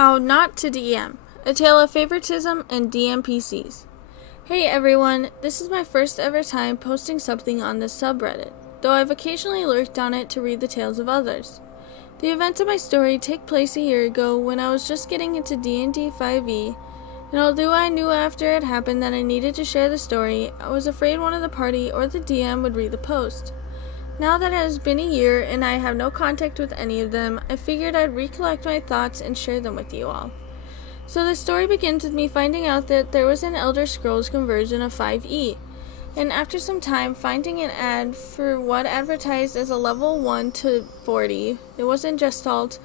How Not to DM, a tale of favoritism and DMPCs. Hey everyone, this is my first ever time posting something on this subreddit, though I've occasionally lurked on it to read the tales of others. The events of my story take place a year ago when I was just getting into D&D 5e, and although I knew after it happened that I needed to share the story, I was afraid one of the party or the DM would read the post. Now that it has been a year and I have no contact with any of them, I figured I'd recollect my thoughts and share them with you all. So the story begins with me finding out that there was an Elder Scrolls conversion of 5e, and after some time finding an ad for what advertised as a level 1 to 40, it wasn't just alt,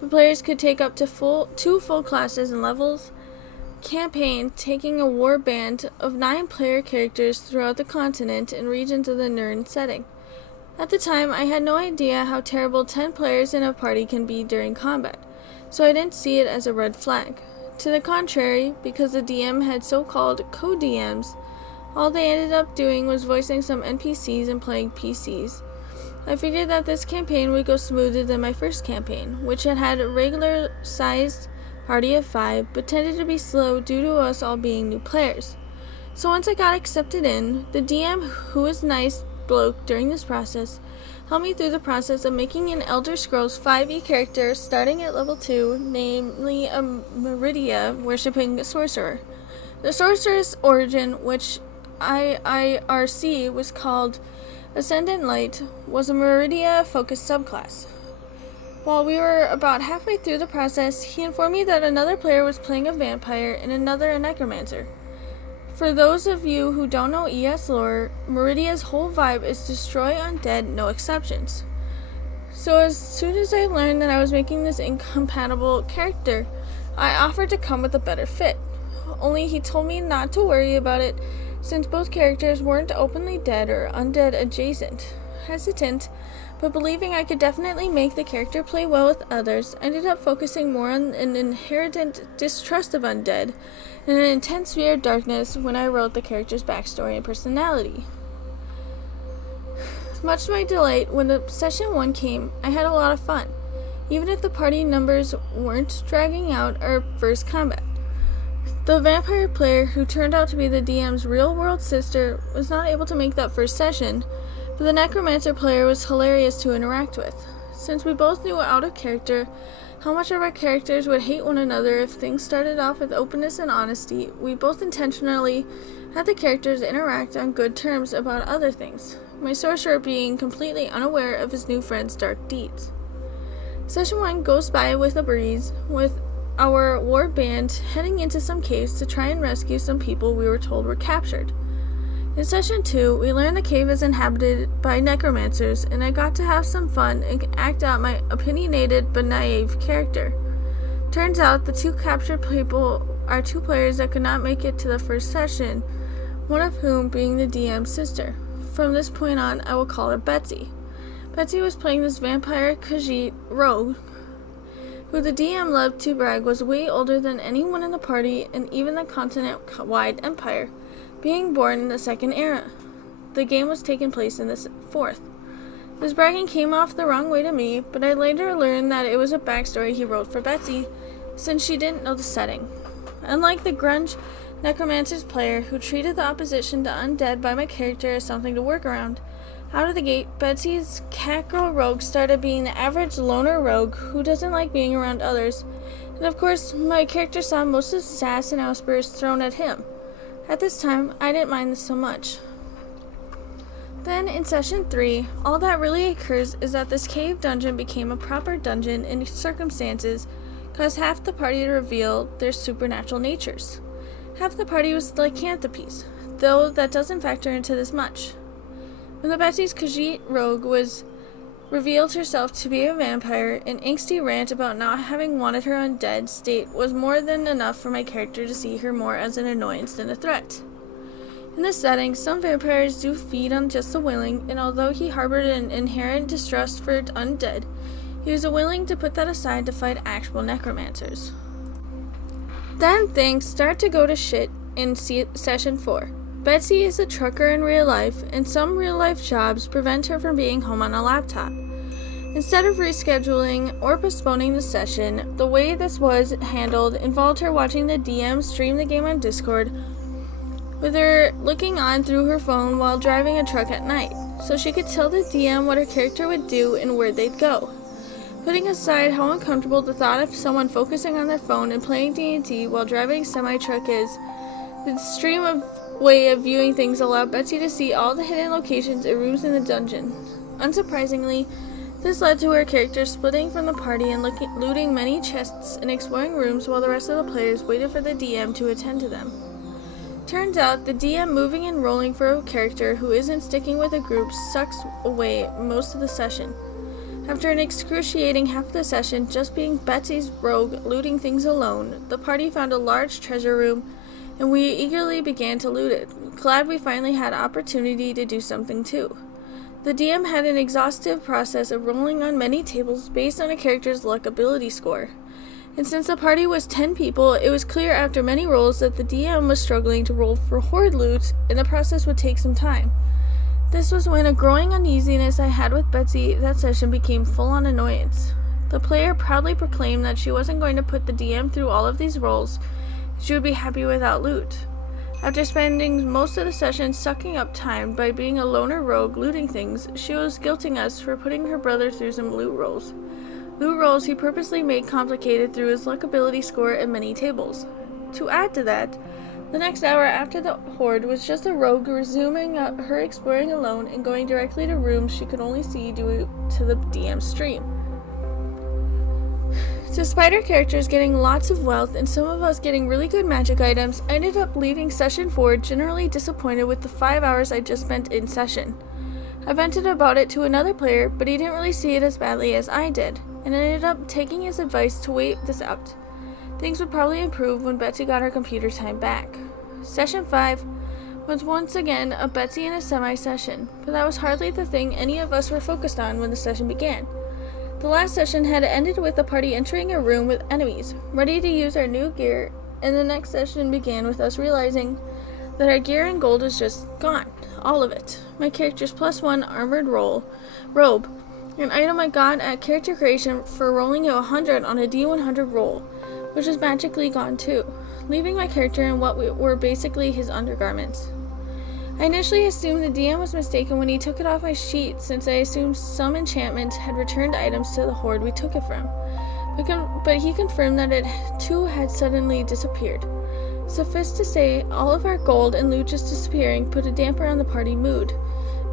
but players could take up to two full classes and levels, campaign taking a war band of 9 player characters throughout the continent and regions of the Nirn setting. At the time, I had no idea how terrible 10 players in a party can be during combat, so I didn't see it as a red flag. To the contrary, because the DM had so-called co-DMs, all they ended up doing was voicing some NPCs and playing PCs. I figured that this campaign would go smoother than my first campaign, which had a regular-sized party of 5, but tended to be slow due to us all being new players. So once I got accepted in, the DM, who was nice bloke during this process, helped me through the process of making an Elder Scrolls 5e character starting at level 2, namely a Meridia worshipping a sorcerer. The sorceress origin, which IRC was called Ascendant Light, was a Meridia focused subclass. While we were about halfway through the process, he informed me that another player was playing a vampire and another a necromancer. For those of you who don't know ES lore, Meridia's whole vibe is destroy undead, no exceptions. So as soon as I learned that I was making this incompatible character, I offered to come with a better fit. Only he told me not to worry about it since both characters weren't openly dead or undead adjacent. Hesitant, but believing I could definitely make the character play well with others, I ended up focusing more on an inherent distrust of undead and an intense fear of darkness when I wrote the character's backstory and personality. Much to my delight, when the session 1 came, I had a lot of fun, even if the party numbers weren't dragging out our first combat. The vampire player, who turned out to be the DM's real-world sister, was not able to make that first session, but the necromancer player was hilarious to interact with. Since we both knew out of character how much of our characters would hate one another if things started off with openness and honesty, we both intentionally had the characters interact on good terms about other things, my sorcerer being completely unaware of his new friend's dark deeds. Session 1 goes by with a breeze, with our war band heading into some caves to try and rescue some people we were told were captured. In Session 2, we learned the cave is inhabited by necromancers, and I got to have some fun and act out my opinionated but naive character. Turns out the 2 captured people are 2 players that could not make it to the first session, one of whom being the DM's sister. From this point on, I will call her Betsy. Betsy was playing this vampire Khajiit rogue, who the DM loved to brag was way older than anyone in the party and even the continent-wide empire, being born in the 2nd era. The game was taking place in the 4th. This bragging came off the wrong way to me, but I later learned that it was a backstory he wrote for Betsy, since she didn't know the setting. Unlike the grunge necromancer's player, who treated the opposition to undead by my character as something to work around, out of the gate, Betsy's catgirl rogue started being the average loner rogue who doesn't like being around others, and of course, my character saw most of the sass and outbursts thrown at him. At this time, I didn't mind this so much. Then, in Session 3, all that really occurs is that this cave dungeon became a proper dungeon and circumstances caused half the party to reveal their supernatural natures. Half the party was lycanthropes, though that doesn't factor into this much. When the Betsy's Khajiit rogue was revealed herself to be a vampire, an angsty rant about not having wanted her undead state was more than enough for my character to see her more as an annoyance than a threat. In this setting, some vampires do feed on just the willing, and although he harbored an inherent distrust for undead, he was willing to put that aside to fight actual necromancers. Then things start to go to shit in Session 4. Betsy is a trucker in real life, and some real-life jobs prevent her from being home on a laptop. Instead of rescheduling or postponing the session, the way this was handled involved her watching the DM stream the game on Discord, with her looking on through her phone while driving a truck at night, so she could tell the DM what her character would do and where they'd go. Putting aside how uncomfortable the thought of someone focusing on their phone and playing D&D while driving a semi-truck is, the way of viewing things allowed Betsy to see all the hidden locations and rooms in the dungeon. Unsurprisingly, this led to her character splitting from the party and looting many chests and exploring rooms while the rest of the players waited for the DM to attend to them. Turns out, the DM moving and rolling for a character who isn't sticking with a group sucks away most of the session. After an excruciating half of the session just being Betsy's rogue looting things alone, the party found a large treasure room, and we eagerly began to loot it, glad we finally had opportunity to do something too. The DM had an exhaustive process of rolling on many tables based on a character's luck ability score. And since the party was 10 people, it was clear after many rolls that the DM was struggling to roll for horde loot, and the process would take some time. This was when a growing uneasiness I had with Betsy that session became full-on annoyance. The player proudly proclaimed that she wasn't going to put the DM through all of these rolls, she would be happy without loot. After spending most of the session sucking up time by being a loner rogue looting things, she was guilting us for putting her brother through some loot rolls. Loot rolls he purposely made complicated through his luck ability score at many tables. To add to that, the next hour after the horde was just a rogue resuming her exploring alone and going directly to rooms she could only see due to the DM stream. Despite our characters getting lots of wealth and some of us getting really good magic items, I ended up leaving session 4 generally disappointed with the 5 hours I just spent in session. I vented about it to another player, but he didn't really see it as badly as I did, and I ended up taking his advice to wait this out. Things would probably improve when Betsy got her computer time back. Session 5 was once again a Betsy in a semi-session, but that was hardly the thing any of us were focused on when the session began. The last session had ended with the party entering a room with enemies, ready to use our new gear, and the next session began with us realizing that our gear and gold was just gone. All of it. My character's +1 armored robe, an item I got at character creation for rolling a 100 on a D100 roll, which is magically gone too, leaving my character in what were basically his undergarments. I initially assumed the DM was mistaken when he took it off my sheet, since I assumed some enchantment had returned items to the horde we took it from, but he confirmed that it too had suddenly disappeared. Suffice to say, all of our gold and loot just disappearing put a damper on the party mood.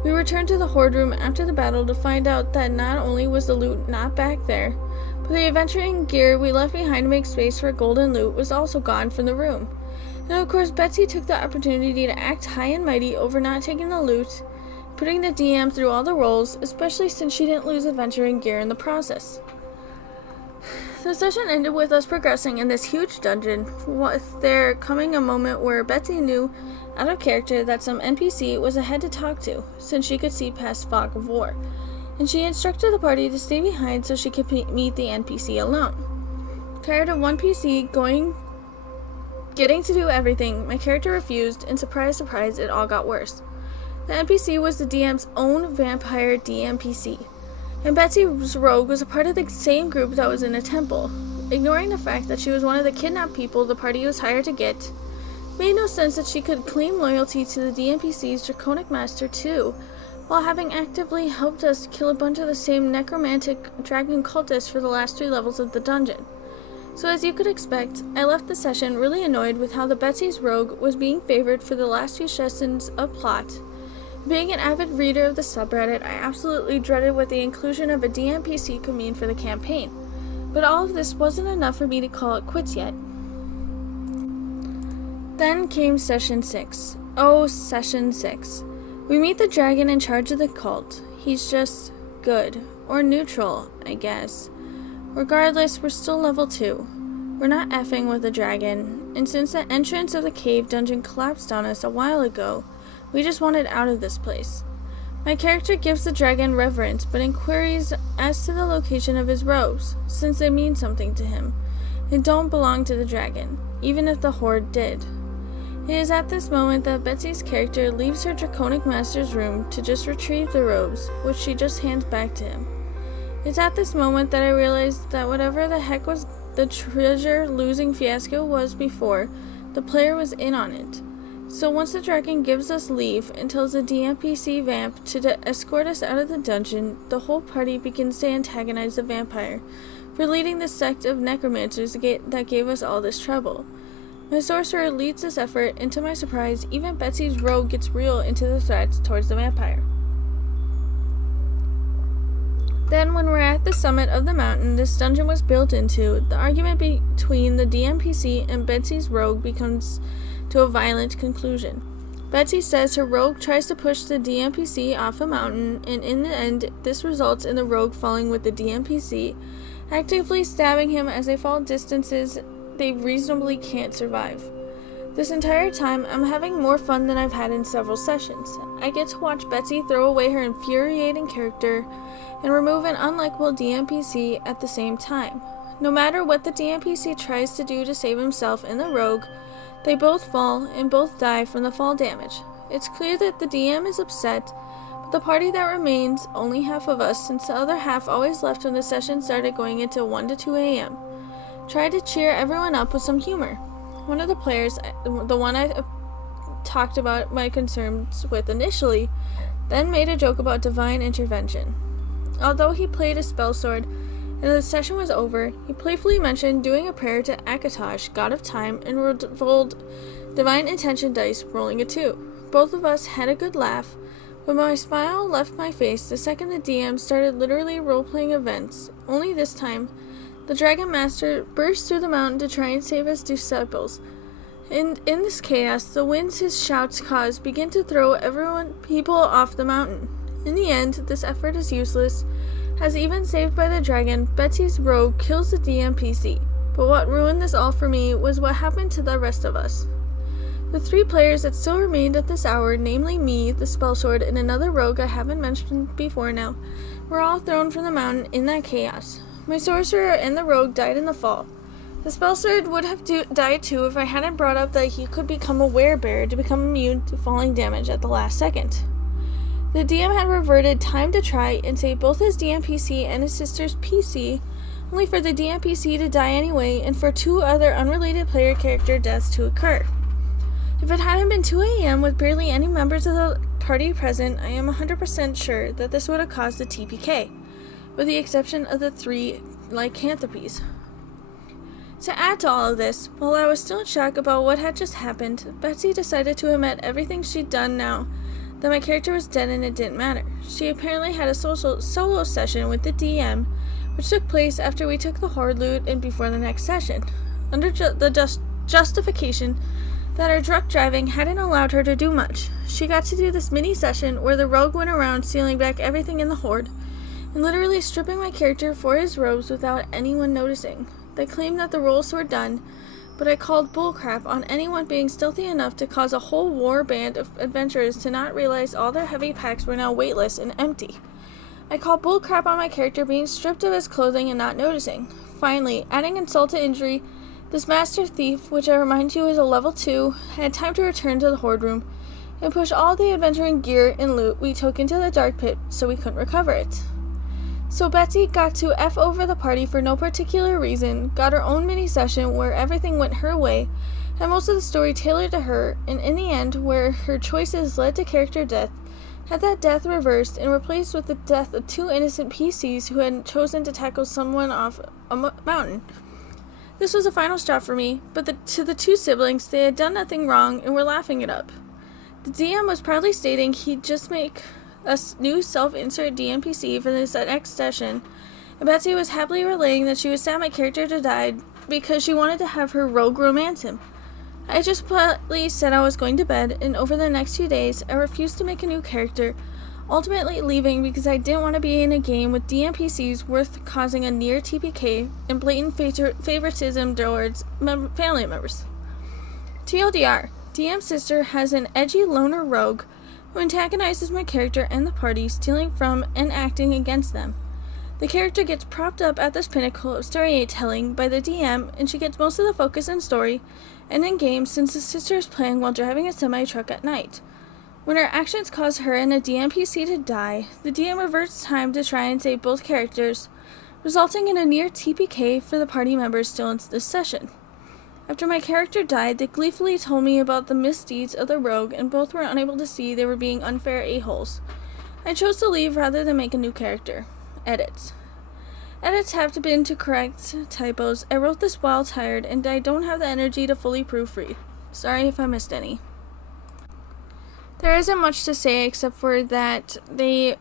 We returned to the horde room after the battle to find out that not only was the loot not back there, but the adventuring gear we left behind to make space for gold and loot was also gone from the room. And of course, Betsy took the opportunity to act high and mighty over not taking the loot, putting the DM through all the rolls, especially since she didn't lose adventuring gear in the process. The session ended with us progressing in this huge dungeon, with there coming a moment where Betsy knew, out of character, that some NPC was ahead to talk to, since she could see past fog of war, and she instructed the party to stay behind so she could meet the NPC alone. Tired of one PC getting to do everything, my character refused, and surprise, surprise, it all got worse. The NPC was the DM's own vampire DMPC, and Betsy's rogue was a part of the same group that was in a temple. Ignoring the fact that she was one of the kidnapped people the party was hired to get, made no sense that she could claim loyalty to the DMPC's draconic master too, while having actively helped us kill a bunch of the same necromantic dragon cultists for the last 3 levels of the dungeon. So as you could expect, I left the session really annoyed with how the Betsy's rogue was being favored for the last few sessions of plot. Being an avid reader of the subreddit, I absolutely dreaded what the inclusion of a DMPC could mean for the campaign. But all of this wasn't enough for me to call it quits yet. Then came Session 6. Oh, Session 6. We meet the dragon in charge of the cult. He's just good. Or neutral, I guess. Regardless, we're still level 2. We're not effing with the dragon, and since the entrance of the cave dungeon collapsed on us a while ago, we just wanted out of this place. My character gives the dragon reverence, but inquiries as to the location of his robes, since they mean something to him, and don't belong to the dragon, even if the horde did. It is at this moment that Betsy's character leaves her draconic master's room to just retrieve the robes, which she just hands back to him. It's at this moment that I realized that whatever the heck was the treasure-losing fiasco was before, the player was in on it. So once the dragon gives us leave and tells the DMPC vamp to escort us out of the dungeon, the whole party begins to antagonize the vampire for leading the sect of necromancers that gave us all this trouble. My sorcerer leads this effort, and to my surprise, even Betsy's rogue gets real into the threats towards the vampire. Then, when we're at the summit of the mountain this dungeon was built into, the argument between the DMPC and Betsy's rogue becomes to a violent conclusion. Betsy says her rogue tries to push the DMPC off a mountain, and in the end, this results in the rogue falling with the DMPC, actively stabbing him as they fall distances they reasonably can't survive. This entire time, I'm having more fun than I've had in several sessions. I get to watch Betsy throw away her infuriating character and remove an unlikable DMPC at the same time. No matter what the DMPC tries to do to save himself and the rogue, they both fall and both die from the fall damage. It's clear that the DM is upset, but the party that remains, only half of us since the other half always left when the session started going into 1 to 2 a.m., tried to cheer everyone up with some humor. One of the players, the one I talked about my concerns with initially, then made a joke about divine intervention. Although he played a spell sword and the session was over, he playfully mentioned doing a prayer to Akatosh, god of time, and rolled divine intention dice, rolling a 2. Both of us had a good laugh, but my smile left my face the second the DM started literally role-playing events, only this time the Dragon Master burst through the mountain to try and save his disciples. And in this chaos, the winds his shouts cause begin to throw people off the mountain. In the end, this effort is useless, as even saved by the dragon, Betsy's rogue kills the DMPC. But what ruined this all for me was what happened to the rest of us. The 3 players that still remained at this hour, namely me, the spell sword, and another rogue I haven't mentioned before now, were all thrown from the mountain in that chaos. My sorcerer and the rogue died in the fall. The spell sword would have died too if I hadn't brought up that he could become a werebear to become immune to falling damage at the last second. The DM had reverted time to try and save both his DMPC and his sister's PC, only for the DMPC to die anyway and for 2 other unrelated player character deaths to occur. If it hadn't been 2 a.m. with barely any members of the party present, I am 100% sure that this would have caused a TPK, with the exception of the 3 lycanthropes. To add to all of this, while I was still in shock about what had just happened, Betsy decided to admit everything she'd done now that my character was dead and it didn't matter. She apparently had a solo session with the DM, which took place after we took the horde loot and before the next session, under the justification that her drunk driving hadn't allowed her to do much. She got to do this mini session where the rogue went around stealing back everything in the horde, and literally stripping my character for his robes without anyone noticing. They claimed that the roles were done, but I called bullcrap on anyone being stealthy enough to cause a whole war band of adventurers to not realize all their heavy packs were now weightless and empty. I called bullcrap on my character being stripped of his clothing and not noticing. Finally, adding insult to injury, this master thief, which I remind you is a level 2, had time to return to the horde room and push all the adventuring gear and loot we took into the dark pit so we couldn't recover it. So Betsy got to F over the party for no particular reason, got her own mini-session where everything went her way, had most of the story tailored to her, and in the end, where her choices led to character death, had that death reversed and replaced with the death of 2 innocent PCs who had chosen to tackle someone off a mountain. This was a final straw for me, but to the 2 siblings, they had done nothing wrong and were laughing it up. The DM was proudly stating he'd just make a new self-insert DMPC for this next session, and Betsy was happily relaying that she was sad my character had died because she wanted to have her rogue romance him. I just politely said I was going to bed, and over the next few days, I refused to make a new character, ultimately leaving because I didn't want to be in a game with DMPCs worth causing a near TPK and blatant favoritism towards family members. TLDR, DM's sister has an edgy loner rogue who antagonizes my character and the party, stealing from and acting against them. The character gets propped up at this pinnacle of storytelling by the DM, and she gets most of the focus in story and in game since the sister is playing while driving a semi-truck at night. When her actions cause her and a DMPC to die, the DM reverts time to try and save both characters, resulting in a near TPK for the party members still in this session. After my character died, they gleefully told me about the misdeeds of the rogue, and both were unable to see they were being unfair a-holes. I chose to leave rather than make a new character. Edits. Edits have to been to correct typos. I wrote this while tired, and I don't have the energy to fully proofread. Sorry if I missed any. There isn't much to say except for that the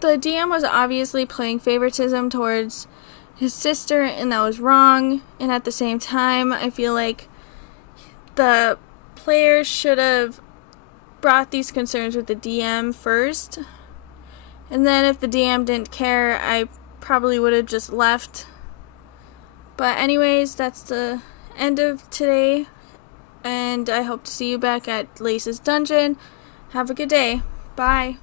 DM was obviously playing favoritism towards his sister, and that was wrong. And at the same time, I feel like the players should have brought these concerns with the DM first. And then if the DM didn't care, I probably would have just left. But anyways, that's the end of today. And I hope to see you back at Lace's Dungeon. Have a good day. Bye.